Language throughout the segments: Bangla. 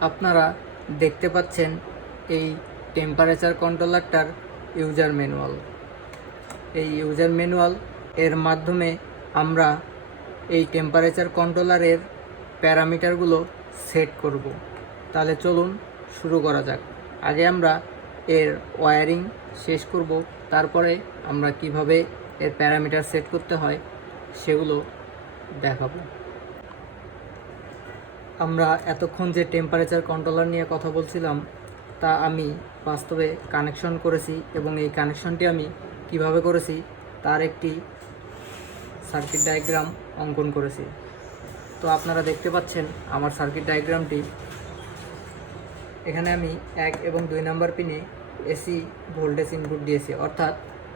আপনারা দেখতে পাচ্ছেন এই টেম্পারেচার কন্ট্রোলারটার ইউজার ম্যানুয়াল এই ইউজার ম্যানুয়াল এর মাধ্যমে আমরা এই টেম্পারেচার কন্ট্রোলারের প্যারামিটারগুলো সেট করব। তাহলে চলুন শুরু করা যাক। আগে আমরা এর ওয়ারিং শেষ করব, তারপরে আমরা কীভাবে এর প্যারামিটার সেট করতে হয় সেগুলো দেখাবো। আমরা এতক্ষণ যে টেম্পারেচার কন্ট্রোলার নিয়ে কথা বলছিলাম, তা আমি বাস্তবে কানেকশন করেছি এবং এই কানেকশনটি আমি কীভাবে করেছি, তার একটি সার্কিট ডায়াগ্রাম অঙ্কন করেছি। তো আপনারা দেখতে পাচ্ছেন, আমার সার্কিট ডায়াগ্রামটি এখানে আমি এক এবং দুই নাম্বার পিনে এসি ভোল্টেজ ইনপুট দিয়েছি, অর্থাৎ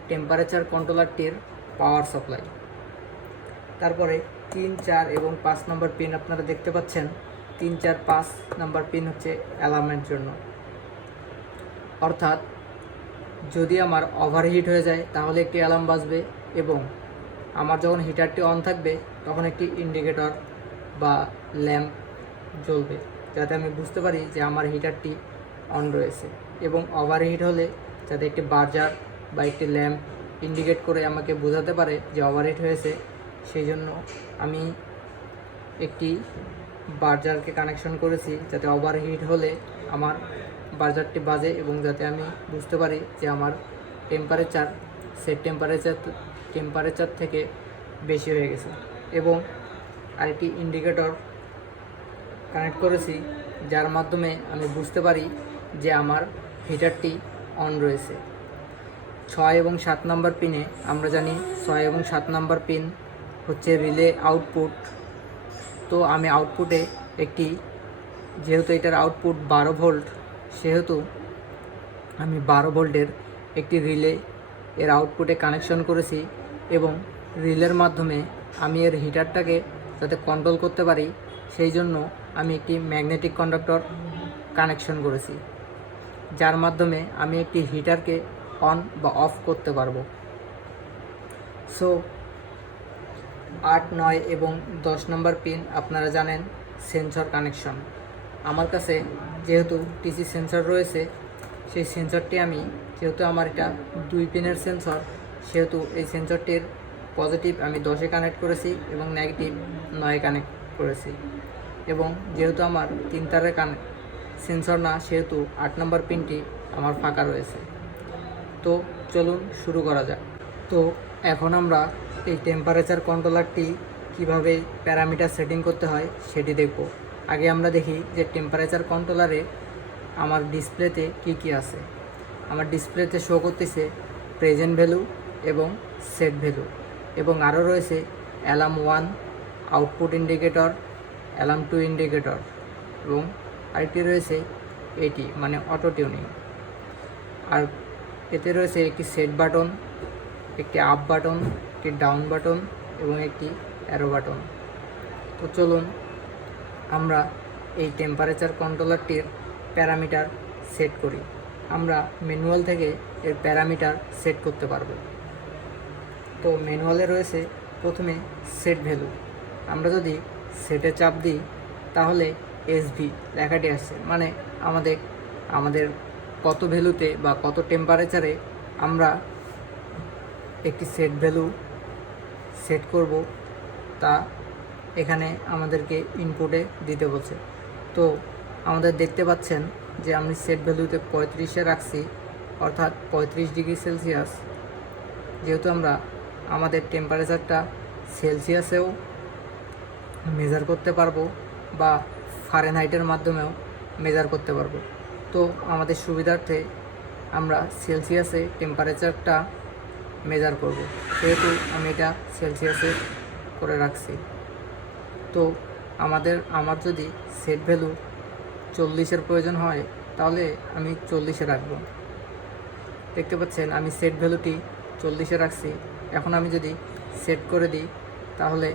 টেম্পারেচার কন্ট্রোলারটির পাওয়ার সাপ্লাই তারপরে তিন, চার এবং পাঁচ নম্বর পিন আপনারা দেখতে পাচ্ছেন তিন চার পাঁচ নাম্বার পিন হচ্ছে অ্যালার্মের জন্য। অর্থাৎ, যদি আমার ওভারহিট হয়ে যায়, তাহলে একটি অ্যালার্ম বাজবে এবং আমার যখন হিটারটি অন থাকবে, তখন একটি ইন্ডিকেটর বা ল্যাম্প জ্বলবে, যাতে আমি বুঝতে পারি যে আমার হিটারটি অন রয়েছে এবং ওভারহিট হলে যাতে একটি বার্জার বা একটি ল্যাম্প ইন্ডিকেট করে আমাকে বোঝাতে পারে যে ওভারহিট হয়েছে, সেই জন্য আমি একটি বার্জারকে কানেকশন করেছি যাতে ওভারহিট হলে আমার বার্জারটি বাজে এবং যাতে আমি বুঝতে পারি যে আমার টেম্পারেচার সেট টেম্পারেচার টেম্পারেচার থেকে বেশি হয়ে গেছে। এবং আরেকটি ইন্ডিকেটর কানেক্ট করেছি, যার মাধ্যমে আমি বুঝতে পারি যে আমার হিটারটি অন রয়েছে। ছয় এবং সাত নাম্বার পিনে আমরা জানি, ছয় এবং সাত নাম্বার পিন হচ্ছে রিলে আউটপুট তো আমি আউটপুটে একটি, যেহেতু এটার আউটপুট বারো ভোল্ট সেহেতু আমি বারো ভোল্টের একটি রিলে এর আউটপুটে কানেকশন করেছি এবং রিলের মাধ্যমে আমি এর হিটারটাকে যাতে কন্ট্রোল করতে পারি, সেই জন্য আমি একটি ম্যাগনেটিক কন্ডাক্টর কানেকশন করেছি, যার মাধ্যমে আমি একটি হিটারকে অন বা অফ করতে পারব। সো আট, নয় এবং দশ নম্বর পিন আপনারা জানেন, সেন্সর কানেকশন। আমার কাছে যেহেতু টিসি সেন্সর রয়েছে, সেই সেন্সরটি আমি, যেহেতু আমার এটা দুই পিনের সেন্সর, সেহেতু এই সেন্সরটির পজিটিভ আমি দশে কানেক্ট করেছি এবং নেগেটিভ নয়ে কানেক্ট করেছি। এবং যেহেতু আমার তিন তারের কানে, সেন্সর না, সেহেতু আট নম্বর পিনটি আমার ফাঁকা রয়েছে। তো চলুন শুরু করা যাক। তো এখন আমরা এই টেম্পারেচার কন্ট্রোলারটি কীভাবে প্যারামিটার সেটিং করতে হয় সেটি দেখব। আগে আমরা দেখি যে টেম্পারেচার কন্ট্রোলারে আমার ডিসপ্লেতে কি কি আছে। আমার ডিসপ্লেতে শো করতেছে প্রেজেন্ট ভ্যালু এবং সেট ভ্যালু এবং আরও রয়েছে alarm one output indicator alarm two indicator এবং আরেকটি রয়েছে এটি মানে অটো টিউনিং আর এতে রয়েছে একটি সেট বাটন একটি আপ বাটন একটি ডাউন বাটন এবং একটি অ্যারো বাটন তো চলুন, আমরা এই টেম্পারেচার কন্ট্রোলারটির প্যারামিটার সেট করি। আমরা ম্যানুয়াল থেকে এর প্যারামিটার সেট করতে পারব। তো ম্যানুয়ালে রয়েছে প্রথমে সেট ভ্যালু আমরা যদি সেটে চাপ দিই, তাহলে এসভি লেখাটি আসছে। মানে আমাদের আমাদের কত ভ্যালুতে বা কত টেম্পারেচারে আমরা একটি সেট ভ্যালু সেট করব, তা এখানে আমাদেরকে ইনপুটে দিতে বলছে। তো আমাদের দেখতে পাচ্ছেন যে আমি সেট ভ্যালুতে পঁয়ত্রিশে রাখছি, অর্থাৎ পঁয়ত্রিশ ডিগ্রি সেলসিয়াস। যেহেতু আমরা আমাদের টেম্পারেচারটা সেলসিয়াসেও মেজার করতে পারব বা ফারেনহাইটের মাধ্যমেও মেজার করতে পারব। তো আমাদের সুবিধার্থে আমরা সেলসিয়াসে টেম্পারেচারটা মেজার করব। সেহেতু আমি এটা সেলসিয়াসে করে রাখছি। তো আমাদের, আমার যদি সেট ভ্যালু চল্লিশের প্রয়োজন হয়, তাহলে আমি চল্লিশে রাখব। দেখতে পাচ্ছেন, আমি সেট ভ্যালুটি চল্লিশে রাখছি। এখন আমি যদি সেট করে দিই, তাহলে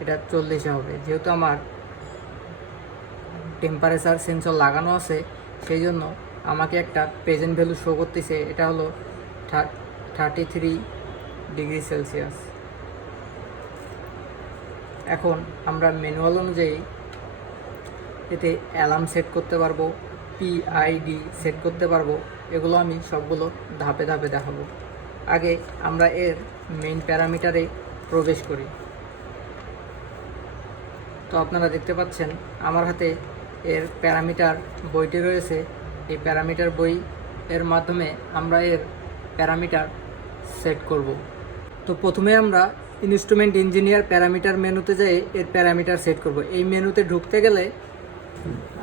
এটা চল্লিশে হবে। যেহেতু আমার টেম্পারেচার সেন্সর লাগানো আছে, সেই জন্য আমাকে একটা প্রেজেন্ট ভ্যালু শো করতেছে। এটা হলো থার্টি থ্রি ডিগ্রি সেলসিয়াস এখন আমরা ম্যানুয়াল অনুযায়ী এতে অ্যালার্ম সেট করতে পারব পিআইডি সেট করতে পারব, এগুলো আমি সবগুলো ধাপে ধাপে দেখাবো। আগে আমরা এর মেইন প্যারামিটারে প্রবেশ করি। তো আপনারা দেখতে পাচ্ছেন, আমার হাতে এর প্যারামিটার বইটি রয়েছে। এই প্যারামিটার বই এর মাধ্যমে আমরা এর প্যারামিটার সেট করব। তো প্রথমে আমরা ইনস্ট্রুমেন্ট ইঞ্জিনিয়ার প্যারামিটার মেনুতে যেয়ে এর প্যারামিটার সেট করব। এই মেনুতে ঢুকতে গেলে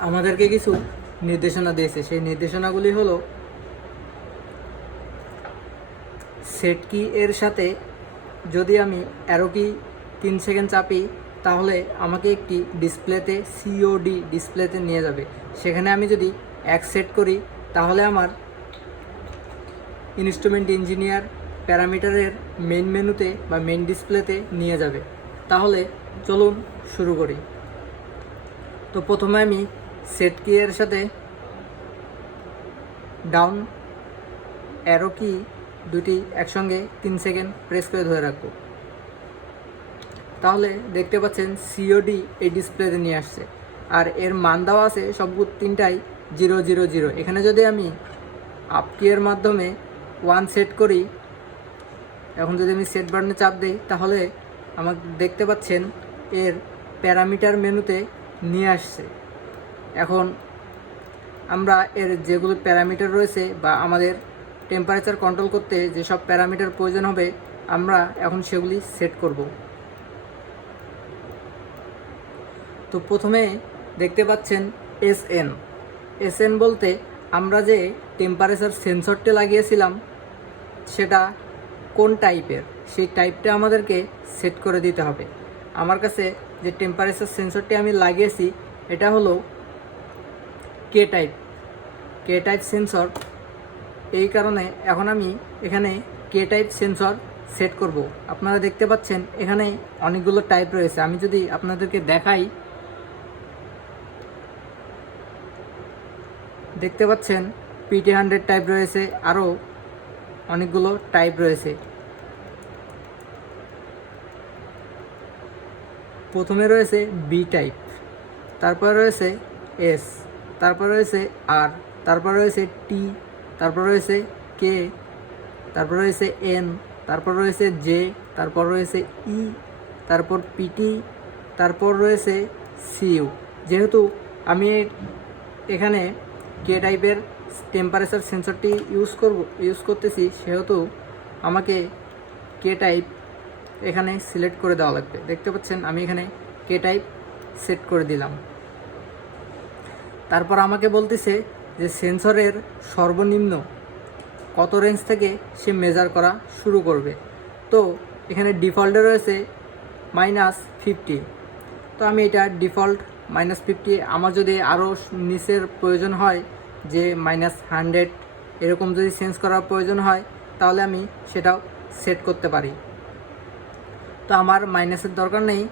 আমাদেরকে কিছু নির্দেশনা দিয়েছে। সেই নির্দেশনাগুলি হলো সেট কি এর সাথে যদি আমি অ্যারো কি তিন সেকেন্ড চাপি, তাহলে আমাকে একটি ডিসপ্লেতে সিওডি ডিসপ্লেতে নিয়ে যাবে। সেখানে আমি যদি এক সেট করি, তাহলে আমার ইনস্ট্রুমেন্ট ইঞ্জিনিয়ার প্যারামিটারের মেন মেনুতে বা মেন ডিসপ্লেতে নিয়ে যাবে। তাহলে চলুন শুরু করি। তো প্রথমে আমি সেট কি এর সাথে ডাউন অ্যারো কি দুটি একসঙ্গে তিন সেকেন্ড প্রেস করে ধরে রাখব। তাহলে দেখতে পাচ্ছেন সিওডি এই ডিসপ্লেতে নিয়ে আসছে। আর এর মান দেওয়া আছে সবগুলো তিনটাই জিরো জিরো জিরো এখানে যদি আমি আপ কিয়ের মাধ্যমে ওয়ান সেট করি, এখন যদি আমি সেট বাটনে চাপ দিই, তাহলে আমাকে দেখতে পাচ্ছেন এর প্যারামিটার মেনুতে নিয়ে আসছে। এখন আমরা এর যেগুলো প্যারামিটার রয়েছে বা আমাদের টেম্পারেচার কন্ট্রোল করতে যেসব প্যারামিটার প্রয়োজন হবে, আমরা এখন সেগুলি সেট করব। তো প্রথমে দেখতে পাচ্ছেন এস এন এস এন বলতে আমরা যে টেম্পারেচার সেন্সরটি লাগিয়েছিলাম, সেটা কোন টাইপের সেই টাইপটা আমাদেরকে সেট করে দিতে হবে। আমার কাছে যে টেম্পারেচার সেন্সরটি আমি লাগিয়েছি, এটা হলো K type K type sensor এই কারণে এখন আমি এখানে কে টাইপ সেন্সর সেট করব। আপনারা দেখতে পাচ্ছেন, এখানে অনেকগুলো টাইপ রয়েছে। আমি যদি আপনাদেরকে দেখাই দেখতে পাচ্ছেন পিটি হান্ড্রেড টাইপ রয়েছে আরও অনেকগুলো টাইপ রয়েছে। প্রথমে রয়েছে বি টাইপ তারপর রয়েছে এস তারপর রয়েছে আর তারপর রয়েছে টি তারপর রয়েছে কে তারপর রয়েছে এন তারপর রয়েছে জে তারপর রয়েছে ই তারপর পিটি তারপর রয়েছে সিইউ যেহেতু আমি এখানে কে টাইপের টেম্পারেচার সেন্সরটি ইউজ করব ইউজ করতেছি সেহেতু আমাকে কে টাইপ এখানে সিলেক্ট করে দেওয়া লাগবে। দেখতে পাচ্ছেন আমি এখানে কে টাইপ সেট করে দিলাম। তারপর আমাকে বলতেছে যে সেন্সরের সর্বনিম্ন কত রেঞ্জ থেকে সে মেজার করা শুরু করবে। তো এখানে ডিফল্টে রয়েছে মাইনাস ফিফটি তো আমি এটা ডিফল্ট মাইনাস ফিফটি আমার যদি আরও নিচের প্রয়োজন হয়, যে মাইনাস হান্ড্রেড এরকম যদি চেঞ্জ করার প্রয়োজন হয়, তাহলে আমি সেটাও সেট করতে পারি। তো আমার মাইনাসের দরকার নেই।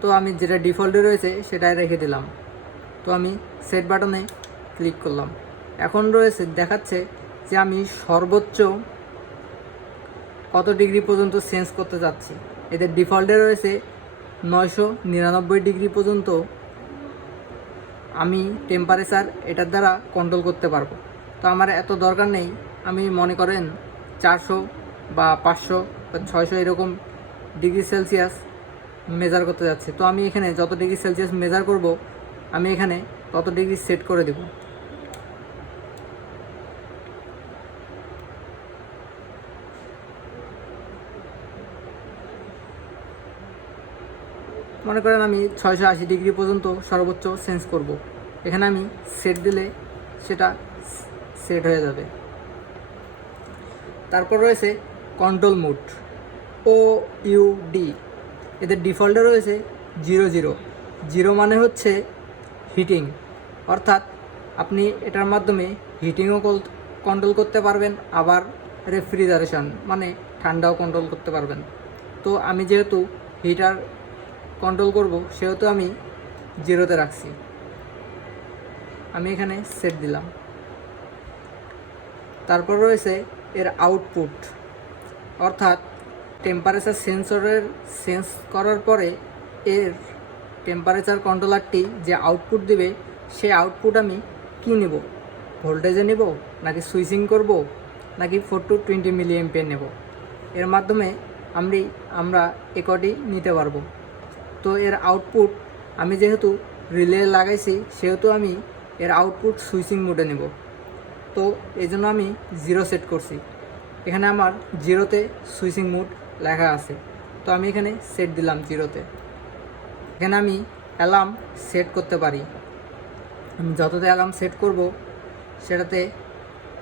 তো আমি যেটা ডিফল্টে রয়েছে, সেটাই রেখে দিলাম। তো আমি সেট বাটনে ক্লিক করলাম। এখন রয়েছে, দেখাচ্ছে যে আমি সর্বোচ্চ কত ডিগ্রি পর্যন্ত চেঞ্জ করতে যাচ্ছি। এদের ডিফল্টে রয়েছে নয়শো নিরানব্বই ডিগ্রি পর্যন্ত আমি টেম্পারেচার এটার দ্বারা কন্ট্রোল করতে পারব। তো আমার এত দরকার নেই, আমি মনে করেন চারশো বা পাঁচশো বা ছয়শো এরকম ডিগ্রি সেলসিয়াস মেজার করতে যাচ্ছে। তো আমি এখানে যত ডিগ্রি সেলসিয়াস মেজার করব, আমি এখানে তত ডিগ্রি সেট করে দেব। মনে করেন আমি ছয়শো আশি ডিগ্রি পর্যন্ত সর্বোচ্চ চেঞ্জ করব। এখানে আমি সেট দিলে সেটা সেট হয়ে যাবে। তারপর রয়েছে কন্ট্রোল মুড ও ইউ ডি এদের ডিফল্টে রয়েছে জিরো জিরো জিরো মানে হচ্ছে হিটিং অর্থাৎ আপনি এটার মাধ্যমে হিটিংও কন্ট্রোল করতে পারবেন, আবার রেফ্রিজারেশন মানে ঠান্ডাও কন্ট্রোল করতে পারবেন। তো আমি যেহেতু হিটার কন্ট্রোল করব, সেহেতু আমি জিরোতে রাখছি। আমি এখানে সেট দিলাম। তারপর রয়েছে এর আউটপুট অর্থাৎ টেম্পারেচার সেন্সরের সেন্স করার পরে এর টেম্পারেচার কন্ট্রোলারটি যে আউটপুট দিবে, সেই আউটপুট আমি কী নেব? ভোল্টেজে নেব, নাকি সুইচিং করব, নাকি four to twenty milli ampere নেব? এর মাধ্যমে আমি আমরা একটি নিতে পারব। তো এর আউটপুট আমি যেহেতু রিলে লাগাইছি, সেহেতু আমি এর আউটপুট সুইচিং মোডে নেব। তো এই জন্য আমি জিরো সেট করছি। এখানে আমার জিরোতে সুইচিং মোড লেখা আছে। তো আমি এখানে সেট দিলাম জিরোতে এখানে আমি অ্যালার্ম সেট করতে পারি। আমি যততে অ্যালার্ম সেট করব, সেটাতে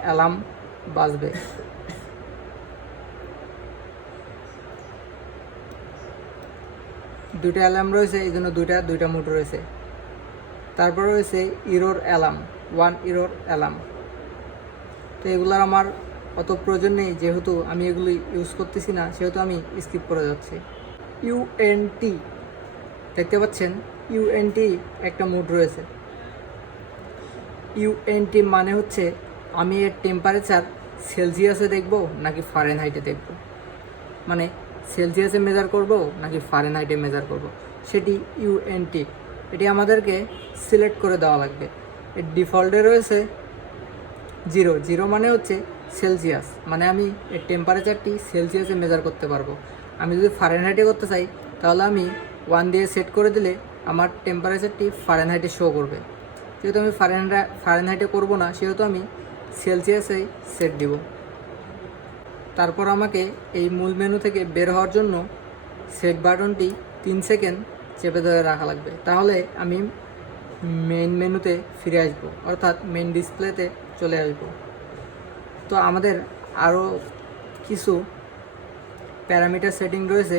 অ্যালার্ম বাজবে। দুইটা অ্যালার্ম রয়েছে, এই জন্য দুইটা দুইটা মোড রয়েছে। তারপর রয়েছে error alarm one error alarm তো এগুলোর আমার অত প্রয়োজন নেই, যেহেতু আমি এগুলি ইউজ করতেছি না, সেহেতু আমি স্কিপ করে যাচ্ছি। ইউএনটি দেখতে পাচ্ছেন? ইউএনটি একটা মোড রয়েছে। ইউএনটি মানে হচ্ছে আমি এর টেম্পারেচার সেলসিয়াসে দেখব, নাকি ফারেনহাইটে দেখব? মানে সেলসিয়াসে মেজার করব নাকি ফারেনহাইটে মেজার করব? সেটি ইউএনটি এটি আমাদেরকে সিলেক্ট করে দেওয়া লাগবে। এর ডিফল্টে রয়েছে জিরো জিরো মানে হচ্ছে সেলসিয়াস মানে আমি এর টেম্পারেচারটি সেলসিয়াসে মেজার করতে পারব। আমি যদি ফারেনহাইটে করতে চাই, তাহলে আমি ওয়ান দিয়ে সেট করে দিলে আমার টেম্পারেচারটি ফারেনহাইটে শো করবে। যেহেতু আমি ফারেনহাই ফারেনহাইটে করব না, সেহেতু আমি সেলসিয়াসেই সেট দিব। তারপর আমাকে এই মূল মেনু থেকে বের হওয়ার জন্য সেট বাটনটি তিন সেকেন্ড চেপে ধরে রাখা লাগবে। তাহলে আমি মেইন মেনুতে ফিরে আসব, অর্থাৎ মেইন ডিসপ্লেতে চলে আসব। তো আমাদের আরও কিছু প্যারামিটার সেটিং রয়েছে,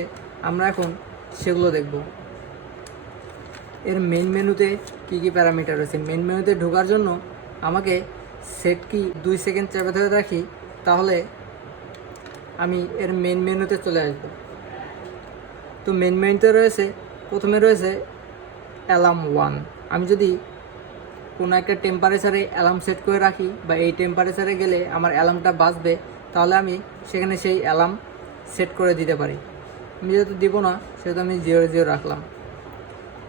আমরা এখন সেগুলো দেখব। এর মেইন মেনুতে কী কী প্যারামিটার রয়েছে? মেইন মেনুতে ঢোকার জন্য আমাকে সেট কি দুই সেকেন্ড চেপে ধরে রাখি, তাহলে আমি এর মেন মেনুতে চলে আসব। তো মেন মেনুতে রয়েছে, প্রথমে রয়েছে অ্যালার্ম ওয়ান আমি যদি কোনো একটা টেম্পারেচারে অ্যালার্ম সেট করে রাখি বা এই টেম্পারেচারে গেলে আমার অ্যালার্মটা বাজবে, তাহলে আমি সেখানে সেই অ্যালার্ম সেট করে দিতে পারি। আমি যেহেতু দিব না, সেহেতু আমি জিরো জিরো রাখলাম।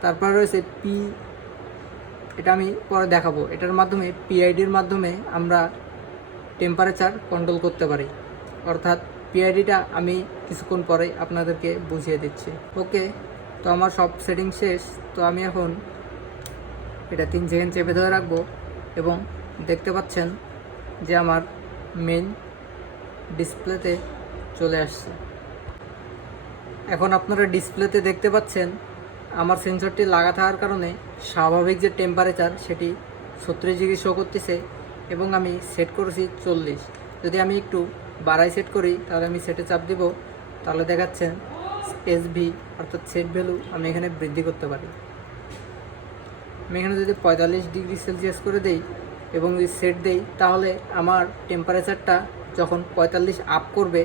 তারপর রয়েছে পি এটা আমি পরে দেখাবো। এটার মাধ্যমে পিআইডির মাধ্যমে আমরা টেম্পারেচার কন্ট্রোল করতে পারি। অর্থাৎ পিআইডিটা আমি কিছুক্ষণ পরে আপনাদেরকে বুঝিয়ে দিচ্ছি। ওকে, তো আমার সব সেটিং শেষ। তো আমি এখন এটা তিন সেকেন্ড চেপে ধরে রাখব এবং দেখতে পাচ্ছেন যে আমার মেন ডিসপ্লেতে চলে আসছে। এখন আপনারা ডিসপ্লেতে দেখতে পাচ্ছেন আমার সেন্সরটি লাগা থাকার কারণে স্বাভাবিক যে টেম্পারেচার সেটি ছত্রিশ ডিগ্রি শো করতেছে এবং আমি সেট করেছি চল্লিশ। যদি আমি একটু বাড়াই সেট করি, তাহলে আমি সেটে চাপ দিব। তাহলে দেখাচ্ছেন এস এসভি অর্থাৎ সেট ভ্যালু আমি এখানে বৃদ্ধি করতে পারি। আমি এখানে যদি পঁয়তাল্লিশ ডিগ্রি সেলসিয়াস করে দেই এবং যদি সেট দেই, তাহলে আমার টেম্পারেচারটা যখন পঁয়তাল্লিশ আপ করবে,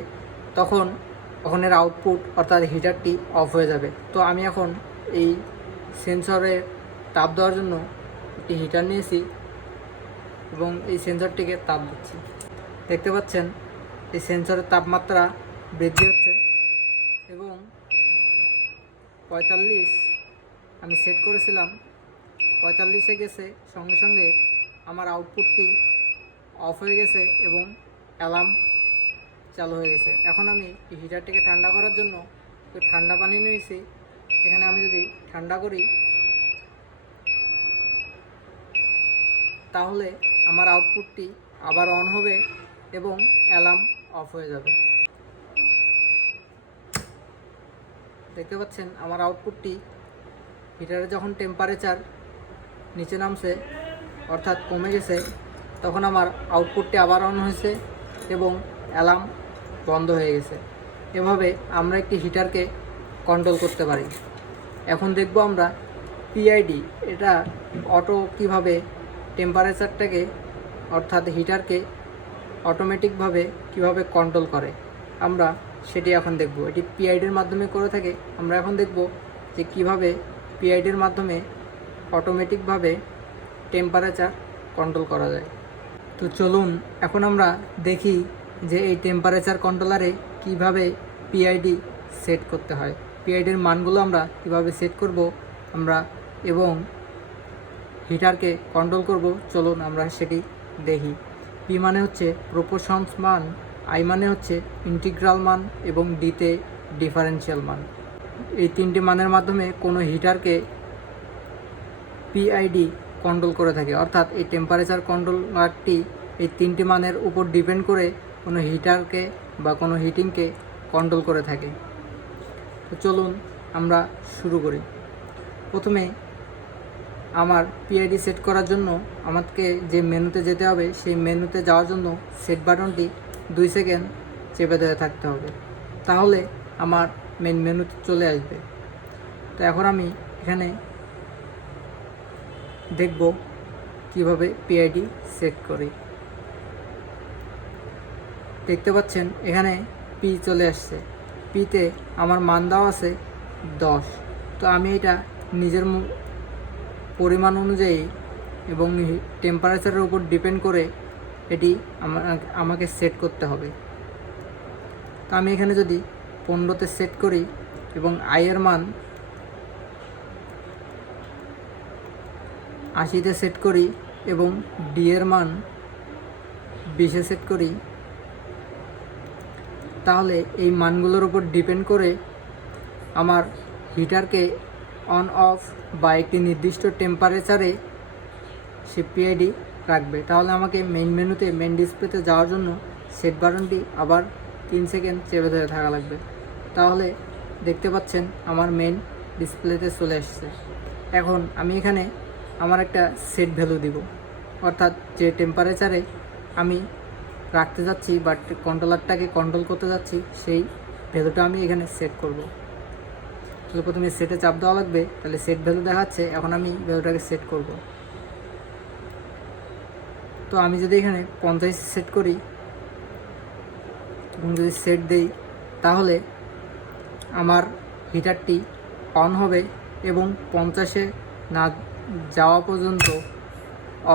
তখন ওখানের আউটপুট অর্থাৎ হিটারটি অফ হয়ে যাবে। তো আমি এখন এই সেন্সরে তাপ দেওয়ার জন্য একটি হিটার নিয়েছি এবং এই সেন্সরটিকে তাপ দিচ্ছি। দেখতে পাচ্ছেন এই সেন্সরের তাপমাত্রা বৃদ্ধি হচ্ছে এবং পঁয়তাল্লিশ, আমি সেট করেছিলাম, পঁয়তাল্লিশে গেছে, সঙ্গে সঙ্গে আমার আউটপুটটি অফ হয়ে গেছে এবং অ্যালার্ম চালু হয়ে গেছে। এখন আমি হিটারটিকে ঠান্ডা করার জন্য ঠান্ডা পানি নিয়েছি। এখানে আমি যদি ঠান্ডা করি, তাহলে আমার আউটপুটটি আবার অন হবে এবং অ্যালার্ম অফ হয়ে যাবে। দেখতে পাচ্ছেন, আমার আউটপুটটি হিটারে যখন টেম্পারেচার নিচে নামছে, অর্থাৎ কমে গেছে, তখন আমার আউটপুটটি আবার অন হয়েছে এবং অ্যালার্ম বন্ধ হয়ে গেছে। এভাবে আমরা একটি হিটারকে কন্ট্রোল করতে পারি। এখন দেখব আমরা পিআইডি এটা অটো কীভাবে টেম্পারেচারটাকে অর্থাৎ হিটারকে অটোমেটিকভাবে কীভাবে কন্ট্রোল করে? আমরা সেটি এখন দেখব। এটি পিআইডির মাধ্যমে করে থাকে। আমরা এখন দেখব যে কীভাবে পিআইডির মাধ্যমে অটোমেটিকভাবে টেম্পারেচার কন্ট্রোল করা যায়। তো চলুন, এখন আমরা দেখি যে এই টেম্পারেচার কন্ট্রোলারে কীভাবে পিআইডি সেট করতে হয়। পিআইডির মানগুলো আমরা কীভাবে সেট করব? আমরা এবং হিটারকে কন্ট্রোল করব। চলুন আমরা সেটি দেখি। পি মানে হচ্ছে প্রপোশনস মান, আই মানে হচ্ছে ইন্টিগ্রাল মান এবং ডিতে ডিফারেন্সিয়াল মান। এই তিনটি মানের মাধ্যমে কোনো হিটারকে পিআইডি কন্ট্রোল করে থাকে। অর্থাৎ এই টেম্পারেচার কন্ট্রোলারটি এই তিনটি মানের উপর ডিপেন্ড করে কোনো হিটারকে বা কোনো হিটিংকে কন্ট্রোল করে থাকে। তো চলুন আমরা শুরু করি। প্রথমে আমার পিআইডি সেট করার জন্য আমাকে যে মেনুতে যেতে হবে, সেই মেনুতে যাওয়ার জন্য সেট বাটনটি দুই সেকেন্ড চেপে ধরে থাকতে হবে। তাহলে আমার মেন মেনুতে চলে আসবে। তো এখন আমি এখানে দেখব কীভাবে পিআইডি সেট করি। দেখতে পাচ্ছেন, এখানে পি চলে আসছে। পিতে আমার মান দেওয়া আছে দশ। তো আমি এটা নিজের পরিমাণ অনুযায়ী এবং টেম্পারেচারের উপর ডিপেন্ড করে এটি আমা- আমাকে সেট করতে হবে। তো আমি এখানে যদি পনেরোতে সেট করি এবং আয়ের মান আশিতে সেট করি এবং ডি এর মান বিশে সেট করি, তাহলে এই মানগুলোর উপর ডিপেন্ড করে আমার হিটারকে অন অফ বা একটি নির্দিষ্ট টেম্পারেচারে সে পিআইডি রাখবে। তাহলে আমাকে মেইন মেনুতে মেন ডিসপ্লেতে যাওয়ার জন্য সেট বাটনটি আবার তিন সেকেন্ড চেপে ধরে থাকা লাগবে। তাহলে দেখতে পাচ্ছেন আমার মেন ডিসপ্লেতে চলে এসেছে। এখন আমি এখানে আমার একটা সেট ভ্যালু দিব। অর্থাৎ যে টেম্পারেচারে আমি রাখতে যাচ্ছি বা কন্ট্রোলারটাকে কন্ট্রোল করতে যাচ্ছি, সেই ভ্যালুটা আমি এখানে সেট করব। তাহলে প্রথমে সেটে চাপ দেওয়া লাগবে, তাহলে সেট ভ্যালু দেখাচ্ছে, এখন আমি ভ্যালুটাকে সেট করব। তো আমি যদি এখানে পঞ্চাশ সেট করি যদি সেট দেই, তাহলে আমার হিটারটি অন হবে এবং পঞ্চাশে না যাওয়া পর্যন্ত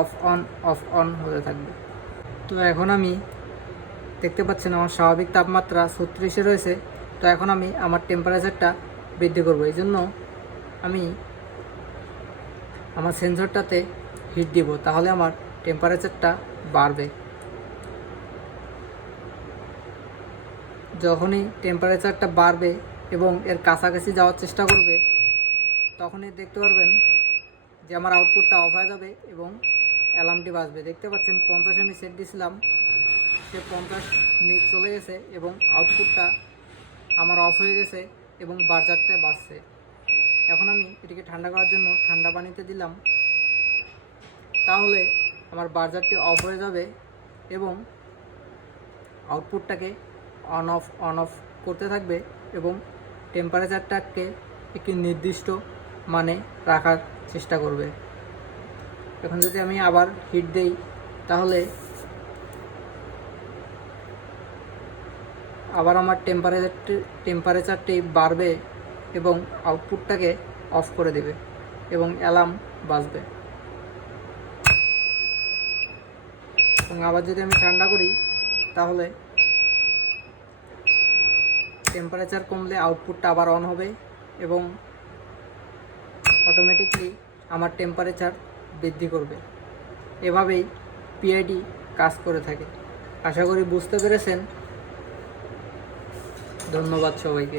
অফ অন অফ অন হতে থাকবে। তো এখন আমি দেখতে পাচ্ছেন আমার স্বাভাবিক তাপমাত্রা ছত্রিশে রয়েছে, তো এখন আমি আমার টেম্পারেচারটা বৃদ্ধি করব। এই জন্য আমি আমার সেন্সরটাতে হিট দিব, তাহলে আমার টেম্পারেচারটা বাড়বে। যখনই টেম্পারেচারটা বাড়বে এবং এর কাছাকাছি যাওয়ার চেষ্টা করবে, তখনই দেখতে পারবেন যে আমার আউটপুটটা অফ হয়ে যাবে এবং অ্যালার্মটি বাজবে। দেখতে পাচ্ছেন পঞ্চাশ আমি সেট দিয়েছিলাম, সে পঞ্চাশ মিনিট চলে গেছে এবং আউটপুটটা আমার অফ হয়ে গেছে। এবং বার্জারটা বাজছে এখন আমি এটিকে ঠান্ডা করার জন্য ঠান্ডা পানিতে দিলাম। তাহলে আমার বার্জারটি অফ হয়ে যাবে এবং আউটপুটটাকে অন অফ অন অফ করতে থাকবে এবং টেম্পারেচারটাকে একটি নির্দিষ্ট মানে রাখার চেষ্টা করবে। এখন যদি আমি আবার হিট দেই, তাহলে আবার আমার টেম্পারেচারটি টেম্পারেচারটি বাড়বে এবং আউটপুটটাকে অফ করে দেবে এবং অ্যালার্ম বাজবে। এবং আবার যদি আমি ঠান্ডা করি, তাহলে টেম্পারেচার কমলে আউটপুটটা আবার অন হবে এবং অটোমেটিকলি আমার টেম্পারেচার বৃদ্ধি করবে। এভাবেই পিআইডি কাজ করে থাকে। আশা করি বুঝতে পেরেছেন। ধন্যবাদ সবাইকে।